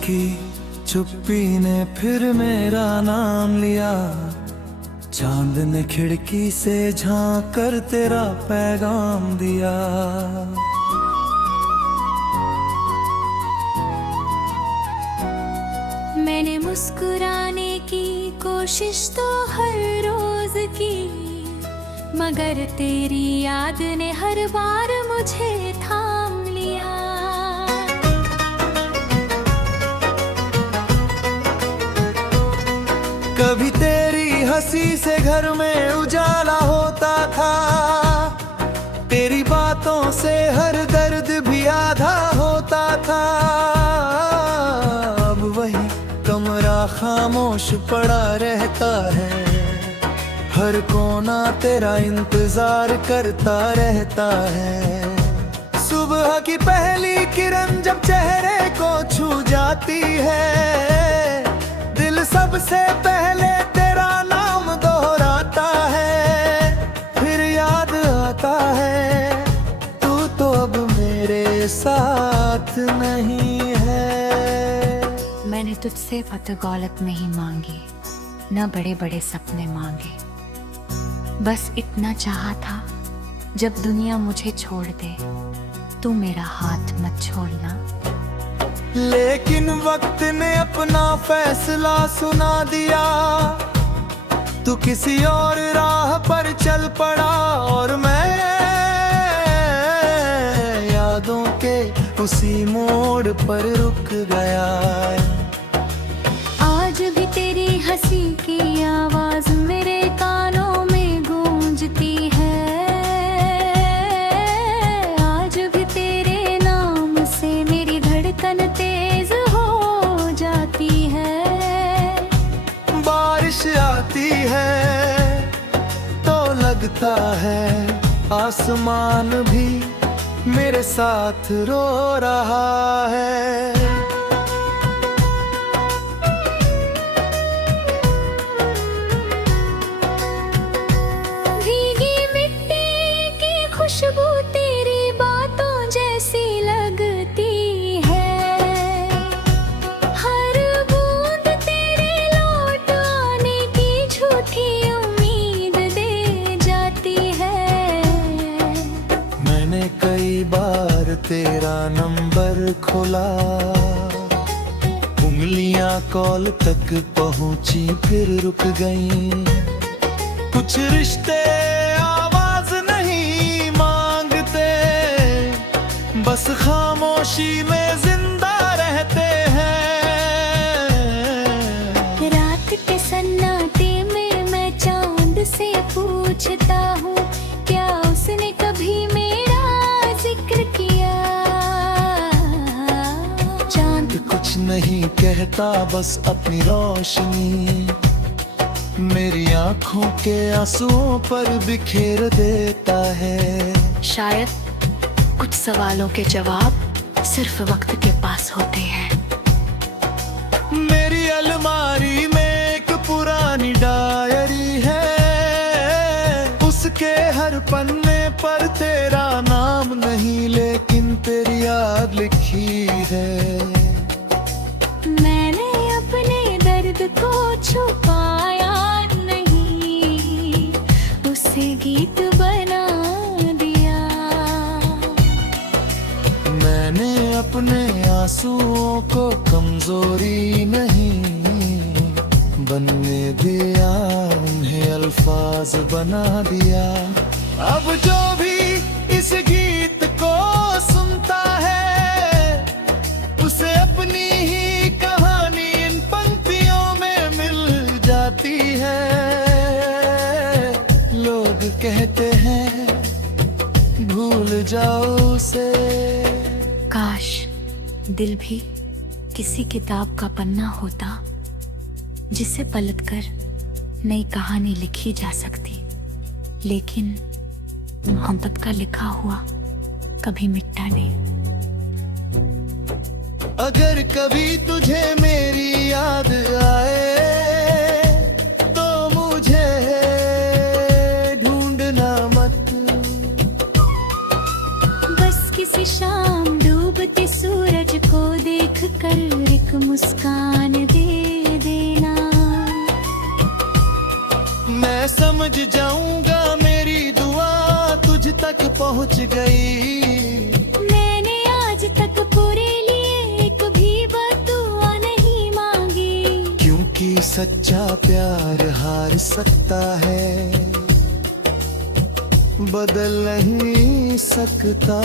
की चुप्पी ने फिर मेरा नाम लिया। चांद ने खिड़की से झांक कर तेरा पैगाम दिया। मैंने मुस्कुराने की कोशिश तो हर रोज की, मगर तेरी याद ने हर बार मुझे थाम लिया। कभी तेरी हंसी से घर में उजाला होता था, तेरी बातों से हर दर्द भी आधा होता था। अब वही कमरा खामोश पड़ा रहता है, हर कोना तेरा इंतजार करता रहता है। सुबह की पहली किरण जब चेहरे को छू जाती है, दिल सबसे पहले तेरा नाम दोहराता है। फिर याद आता है तू तो अब मेरे साथ नहीं है। मैंने तुझसे फतह-दौलत नहीं मांगी, न बड़े बड़े सपने मांगे। बस इतना चाहा था जब दुनिया मुझे छोड़ दे, तू मेरा हाथ मत छोड़ना। लेकिन वक्त ने अपना फैसला सुना दिया, तू किसी और राह पर चल पड़ा और मैं यादों के उसी मोड़ पर रुक गया। आज भी तेरी हंसी की आवाज मेरे कानों में गूंजती है। आज भी तेरे नाम से मेरी धड़कन तेज हो जाती है। बारिश आती है तो लगता है आसमान भी मेरे साथ रो रहा है। भीगी मिट्टी की खुशबू तेरी बातों जैसी लगती है। हर बूंद तेरे लौट आने की झूठी उम्मीद दे जाती है। मैंने कई बार तेरा नंबर खोला, उंगलियां कॉल तक पहुंची फिर रुक गईं। कुछ रिश्ते आवाज नहीं मांगते, बस खामोशी में जिंदा रहते हैं। रात के सन्नाटे में मैं चांद से पूछता हूँ, क्या उसने कभी मेरा जिक्र किया? चांद कुछ नहीं कहता, बस अपनी रोशनी मेरी आंखों के आंसुओं पर बिखेर देता है। शायद कुछ सवालों के जवाब सिर्फ वक्त के पास होते हैं। मेरी अलमारी में एक पुरानी डायरी है, उसके हर पन्ने पर तेरा नाम नहीं लेकिन तेरी याद लिखी है। मैंने अपने दर्द को छुपाया नहीं, उसे गीत बना दिया। मैंने अपने आंसुओं को कमजोरी नहीं बनने दिया, उन्हें अल्फाज बना दिया। अब जो भी इस गीत को सुनता है, उसे अपनी ही कहानी इन पंक्तियों में मिल जाती है। लोग कहते हैं भूल जाओ उसे। काश दिल भी किसी किताब का पन्ना होता, जिसे पलटकर नई कहानी लिखी जा सकती। लेकिन मोहब्बत का लिखा हुआ कभी मिटता नहीं। अगर कभी तुझे मेरी याद आए तो मुझे ढूंढना मत। बस किसी शाम डूबते सूरज को देख कर एक तक पहुंच गई। मैंने आज तक पूरे लिए एक भी बददुआ नहीं मांगी, क्योंकि सच्चा प्यार हार सकता है, बदल नहीं सकता।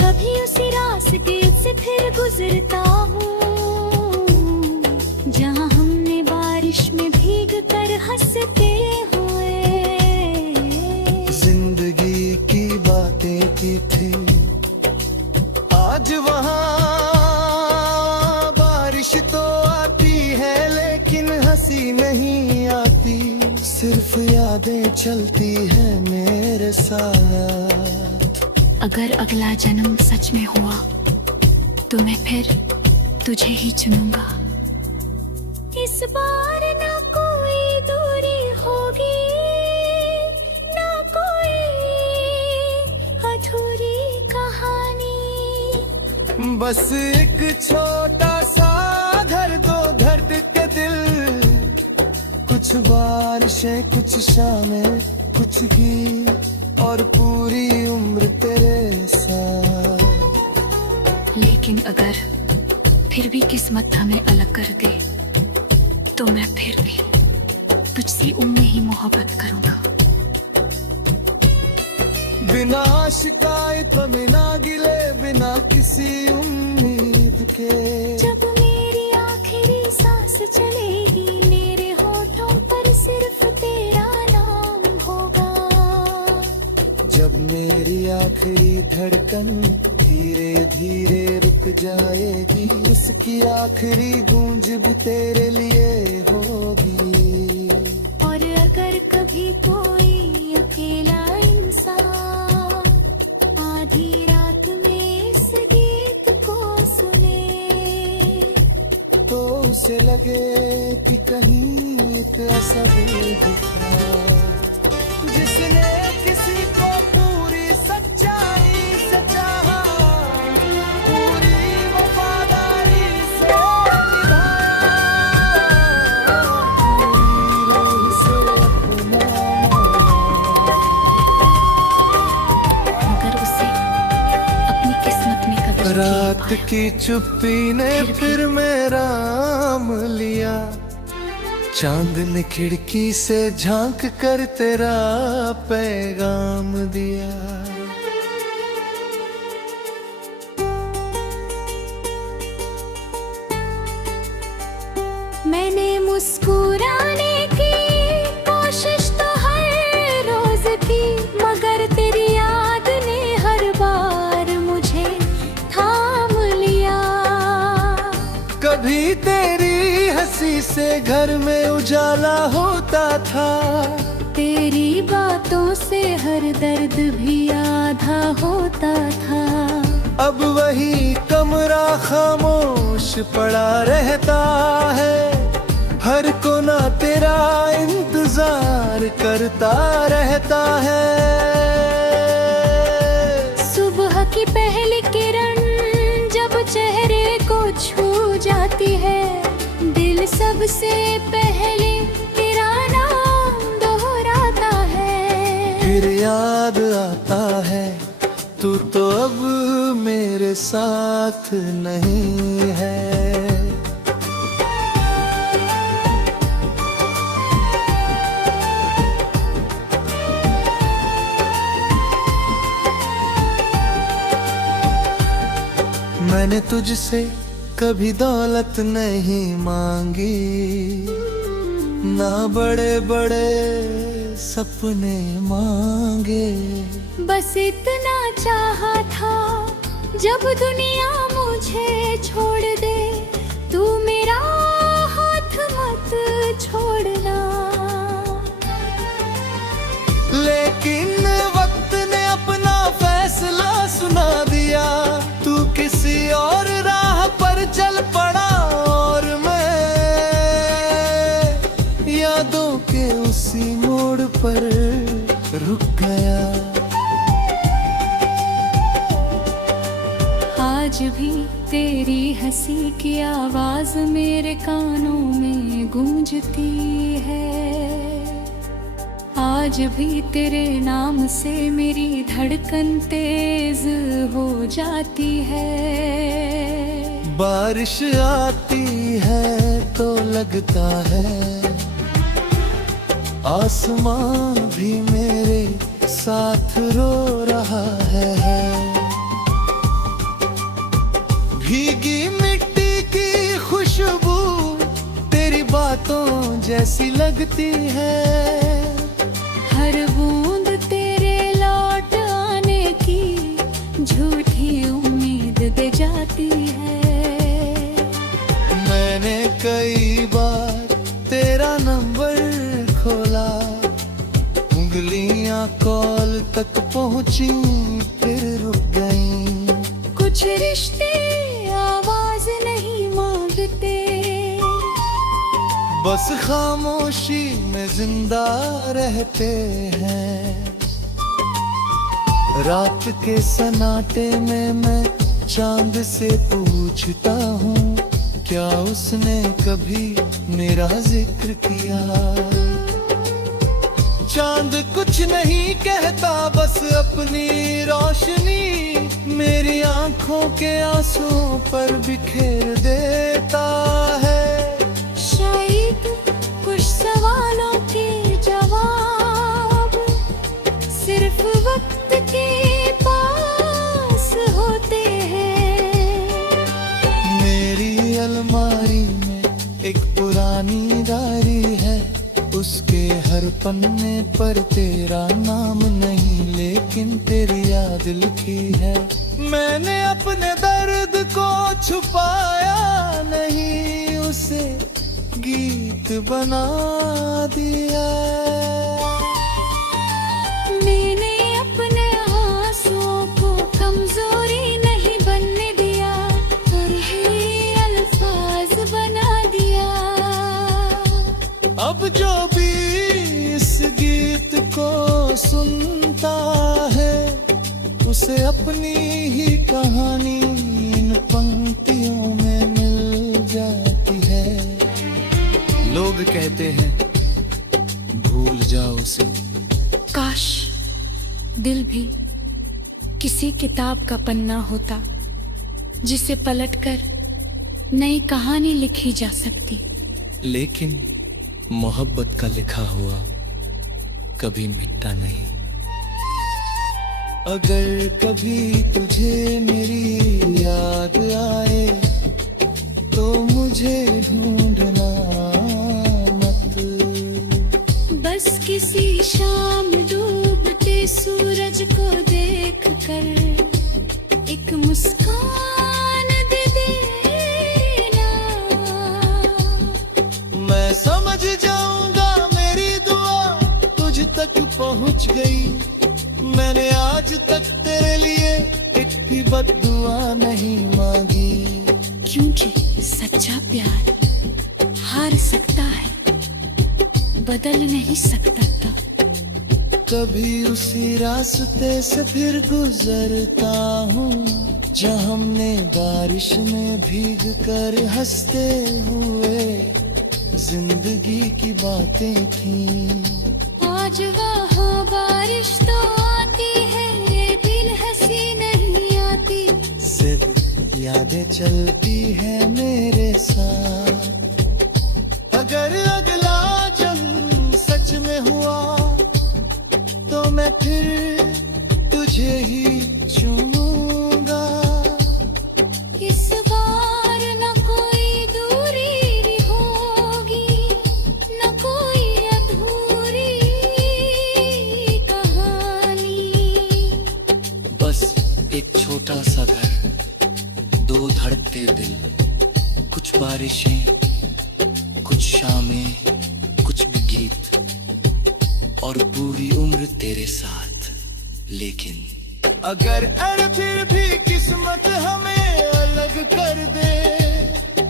कभी उसी रास्ते से फिर गुजरता हूँ जहाँ हमने बारिश में भीग कर हंसते हुए जिंदगी की बातें की थी। आज वहाँ बारिश तो आती है लेकिन हंसी नहीं आती, सिर्फ यादें चलती है मेरे साथ। अगर अगला जन्म सच में हुआ तो मैं फिर तुझे ही चुनूंगा। इस बार ना कोई दूरी होगी, ना कोई अधूरी कहानी। बस एक छोटा सा घर, दो धड़के दिल, कुछ बारिशें, कुछ शामें, कुछ गीत और पूरी उम्र तेरे साथ। लेकिन अगर फिर भी किस्मत हमें अलग कर दे तो मैं फिर भी तुझसे उम्र ही मोहब्बत करूंगा। बिना शिकायत, बिना गिले, बिना किसी उम्मीद के। जब मेरी आखिरी सांस चलेगी मेरे होठों पर सिर्फ तेरा नाम होगा। जब मेरी आखिरी धड़कन धीरे धीरे रुक जाएगी, उसकी आखिरी गूंज भी तेरे लिए होगी। और अगर कभी कोई अकेला इंसान आधी रात में इस गीत को सुने तो उसे लगे कि कहीं एक असर दिखा, जिसने किसी को पूरी सच्चाई से चाहा, पूरी वफादारी से निभाया, पूरी रूह से अपना मगर उसे अपनी किस्मत में कभी रात की चुप्पी ने फिर मेरा नाम लिया, चांद ने खिड़की से झांक कर तेरा पैगाम दिया। मैंने मुस्कुराने की कोशिश तो हर रोज की, मगर तेरी याद ने हर बार मुझे थाम लिया। कभी तेरी हंसी से घर में उजाला होता था, तेरी बातों से हर दर्द भी आधा होता था। अब वही कमरा खामोश पड़ा रहता है, हर कोना तेरा इंतजार करता रहता है। सुबह की पहली किरण जब चेहरे को छू जाती है, दिल सबसे पहले तेरा नाम दोहराता है। फिर याद आता है तू तो अब मेरे साथ नहीं है। मैंने तुझसे कभी दौलत नहीं मांगी, ना बड़े बड़े सपने मांगे। बस इतना चाहा था जब दुनिया मुझे छोड़ दे, तू मेरा हाथ मत छोड़ना। लेकिन वक्त ने अपना फैसला सुना दिया, तू किसी और राह पर चल पड़ा और मैं यादों के उसी मोड़ पर रुक गया। आज भी तेरी हंसी की आवाज मेरे कानों में गूंजती है। आज आज भी तेरे नाम से मेरी धड़कन तेज हो जाती है। बारिश आती है तो लगता है आसमां भी मेरे साथ रो रहा है। भीगी मिट्टी की खुशबू तेरी बातों जैसी लगती है। हर बूंद तेरे लौट आने की झूठी उम्मीद दे जाती है। मैंने कई बार तेरा नंबर खोला, उंगलियां कॉल तक पहुंची फिर रुक गईं। कुछ रिश्ते आवाज नहीं मांगते, बस खामोशी में जिंदा रहते हैं। रात के सन्नाटे में मैं चांद से पूछता हूँ, क्या उसने कभी मेरा जिक्र किया। चांद कुछ नहीं कहता, बस अपनी रोशनी मेरी आंखों के आंसुओं पर बिखेर देता है। शायद कुछ सवालों के जवाब सिर्फ वक्त के पास होते हैं। मेरी अलमारी में एक पुरानी डायरी है, उसके हर पन्ने पर तेरा नाम नहीं लेकिन तेरी याद लिखी है। मैंने अपने दर्द को छुपाया नहीं, उसे गीत बना दिया। मैंने अपने आंसुओं को कमजोरी नहीं बनने दिया, और ही अल्फाज बना दिया। अब जो भी इस गीत को सुनता है, उसे अपनी ही कहानी इन पंक्तियों में मिल जाती है। लोग कहते हैं भूल जाओ उसे, काश दिल भी किसी किताब का पन्ना होता, जिसे पलटकर नई कहानी लिखी जा सकती। लेकिन मोहब्बत का लिखा हुआ कभी मिटता नहीं। अगर कभी तुझे मेरी याद आए तो मुझे ढूंढना मत। बस किसी शाम डूबते सूरज को देख कर एक मुस्कान दे देना। मैं समझ जाऊंगा मेरी दुआ तुझ तक पहुंच गई। मैंने आज तक तेरे लिए एक भी बद्दुआ नहीं मांगी। क्योंकि सच्चा प्यार हार सकता है, बदल नहीं सकता। कभी उसी रास्ते से फिर गुजरता हूँ जहाँ हमने बारिश में भीग कर हंसते हुए जिंदगी की बातें की। आज वहाँ बारिश तो आती है, दिल हंसी नहीं आती। सिर्फ यादें चलती है मेरे साथ। अगर अगला जन्म सच में हुआ तो मैं फिर तुझे ही चूमूंगा। इस बार न कोई दूरी होगी, न कोई अधूरी कहानी। बस एक छोटा सा घर, दो धड़कते दिल, कुछ बारिशें, कुछ शामें, कुछ गीत, और पूरी उम्र तेरे साथ। लेकिन अगर फिर भी किस्मत हमें अलग कर दे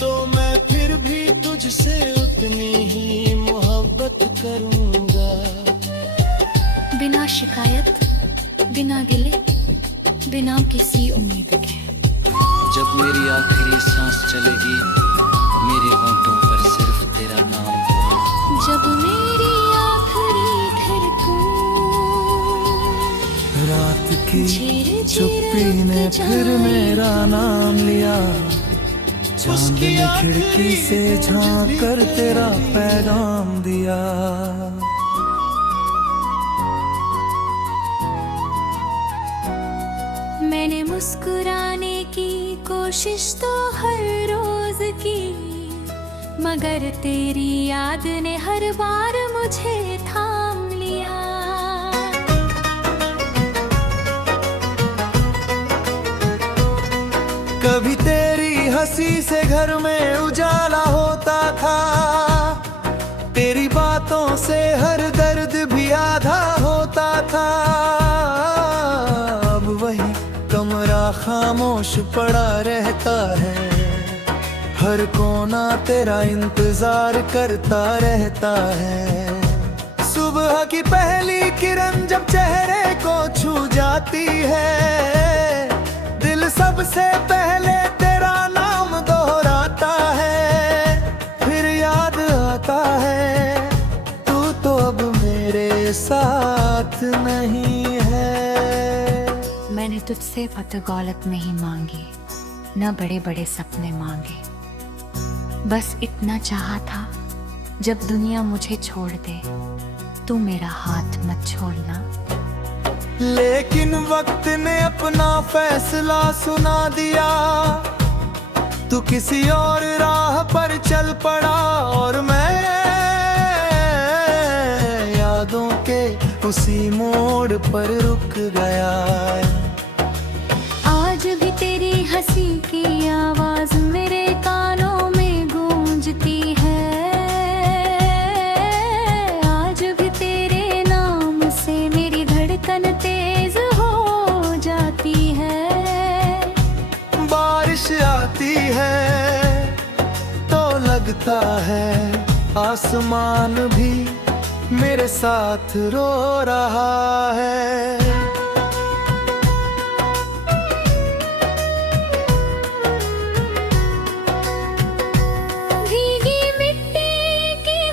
तो मैं फिर भी तुझसे उतनी ही मोहब्बत करूंगा। बिना शिकायत, बिना गिले, बिना किसी उम्मीद के। जब मेरी आखिरी सांस चलेगी, मेरे होंठों पर सिर्फ तेरा नाम होगा। जब मेरी आखिरी धड़कन चुप्पी ने फिर मेरा नाम लिया, चांद ने खिड़की से झांक कर तेरा पैगाम दिया। मैंने मुस्कुराने की कोशिश तो हर रोज की, मगर तेरी याद ने हर बार मुझे थाम लिया। कभी तेरी हंसी से घर में उजाला होता था, तेरी बातों से हर दर्द भी आधा होता था। अब वही कमरा खामोश पड़ा रहता है, हर कोना तेरा इंतजार करता रहता है। सुबह की पहली किरण जब चेहरे को छू जाती है, दिल सबसे पहले तेरा नाम दोहराता है। फिर याद आता है तू तो अब मेरे साथ नहीं है। मैंने तुझसे फतह गौलत नहीं मांगी, न बड़े बड़े सपने मांगे। बस इतना चाहा था जब दुनिया मुझे छोड़ दे, तू मेरा हाथ मत छोड़ना। लेकिन वक्त ने अपना फैसला सुना दिया, तू किसी और राह पर चल पड़ा और मैं यादों के उसी मोड़ पर रुक गया। आज भी तेरी हंसी की आवाज मेरे कानों में गूंजती है, आज भी तेरे नाम से मेरी धड़कन तेज हो जाती है। बारिश आती है तो लगता है आसमान भी मेरे साथ रो रहा है।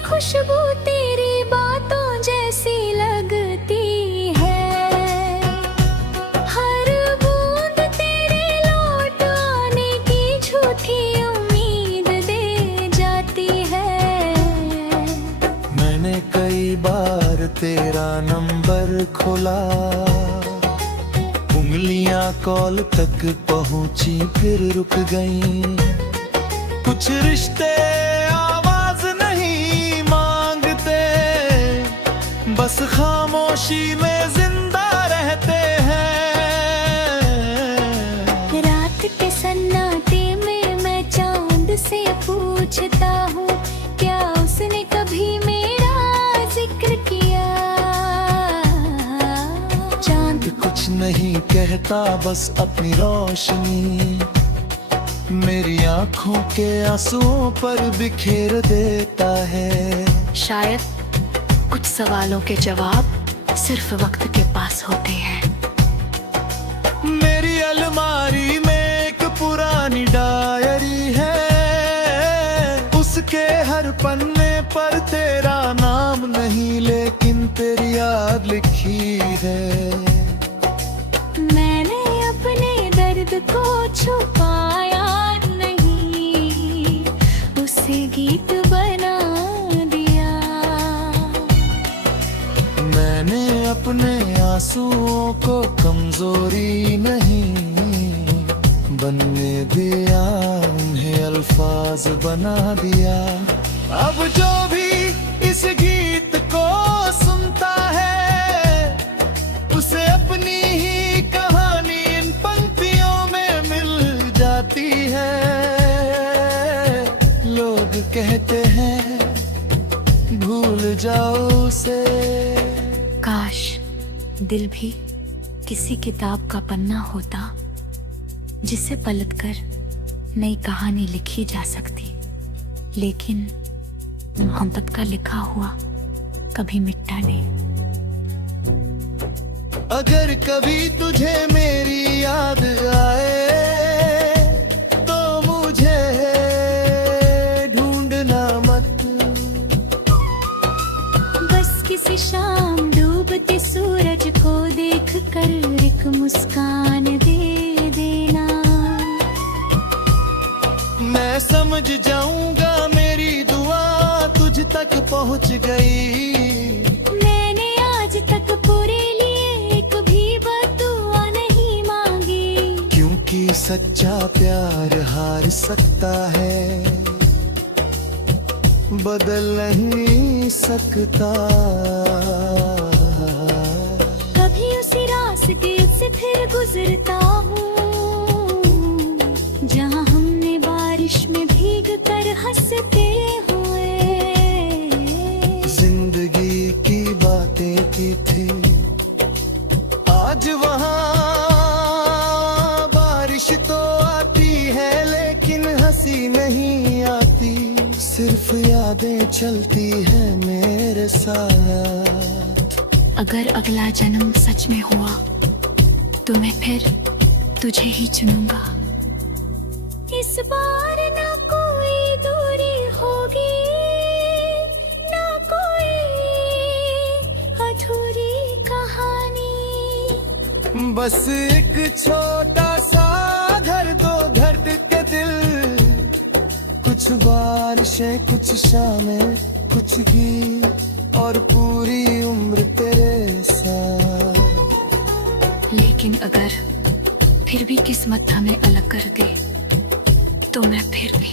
खुशबू तेरी बातों जैसी लगती है, हर बूंद तेरे लौट आने की झूठी उम्मीद दे जाती है। मैंने कई बार तेरा नंबर खोला, उंगलियां कॉल तक पहुंची फिर रुक गईं। कुछ रिश्ते बस खामोशी में जिंदा रहते हैं। रात के सन्नाटे में मैं चांद से पूछता हूँ, क्या उसने कभी मेरा जिक्र किया? चांद कुछ नहीं कहता, बस अपनी रोशनी मेरी आंखों के आंसुओं पर बिखेर देता है। शायद कुछ सवालों के जवाब सिर्फ वक्त के पास होते हैं। मेरी अलमारी में एक पुरानी डायरी है, उसके हर पन्ने पर तेरा नाम नहीं लेकिन तेरी याद लिखी है। मैंने अपने दर्द को छुपाया नहीं, उसे गीत बना अपने आंसुओं को कमजोरी नहीं बनने दिया, उन्हें अल्फाज बना दिया। अब जो भी इस गीत को सुनता है, उसे अपनी ही कहानी इन पंक्तियों में मिल जाती है। लोग कहते हैं भूल जाओ उसे, काश दिल भी किसी किताब का पन्ना होता जिसे पलटकर नई कहानी लिखी जा सकती, लेकिन मोहब्बत का लिखा हुआ कभी मिटता नहीं। अगर कभी तुझे मेरी याद आए तो मुझे ढूंढना मत, बस किसी शाम डूबते सूरज को देख कर एक मुस्कान दे जाऊंगा मेरी दुआ तुझ तक पहुंच गई। मैंने आज तक पूरे लिए एक भी बददुआ नहीं मांगी, क्योंकि सच्चा प्यार हार सकता है, बदल नहीं सकता। कभी उसी रास्ते से फिर गुजरता हूँ जहाँ हमने बारिश में भीग कर हंसते हुए जिंदगी की बातें की थी, आज वहाँ बारिश तो आती है लेकिन हंसी नहीं आती, सिर्फ यादें चलती है मेरे साथ। अगर अगला जन्म सच में हुआ तो मैं फिर तुझे ही चुनूंगा। इस बार ना कोई दूरी होगी, ना कोई अधूरी कहानी। बस एक छोटा सा घर, दो धड़के दिल, कुछ बारिशें कुछ शामें कुछ गीत और पूरी उम्र तेरे साथ। लेकिन अगर फिर भी किस्मत हमें अलग कर दे तो मैं फिर भी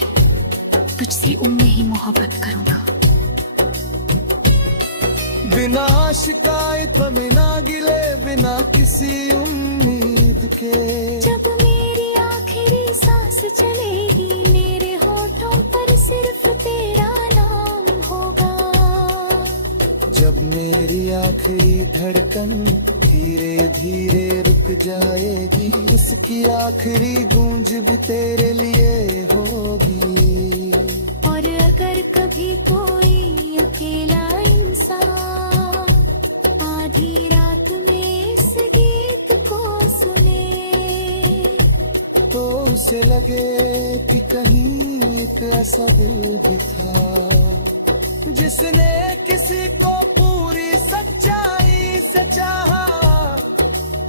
तुझसे उम्मीद ही मोहब्बत करूंगा। बिना शिकायत बिना गिले बिना किसी उम्मीद के, जब मेरी आखिरी सांस चलेगी मेरे होठों पर सिर्फ तेरा नाम होगा। जब मेरी आखिरी धड़कन धीरे धीरे रुक जाएगी, इसकी आखिरी गूंज भी तेरे लिए होगी। और अगर कभी कोई अकेला इंसान आधी रात में इस गीत को सुने, तो उसे लगे कि कहीं एक ऐसा दिल भी था जिसने किसी को पूरी सच्चाई से चाहा,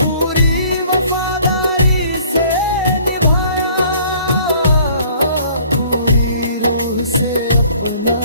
पूरी वफादारी से निभाया, पूरी रूह से अपना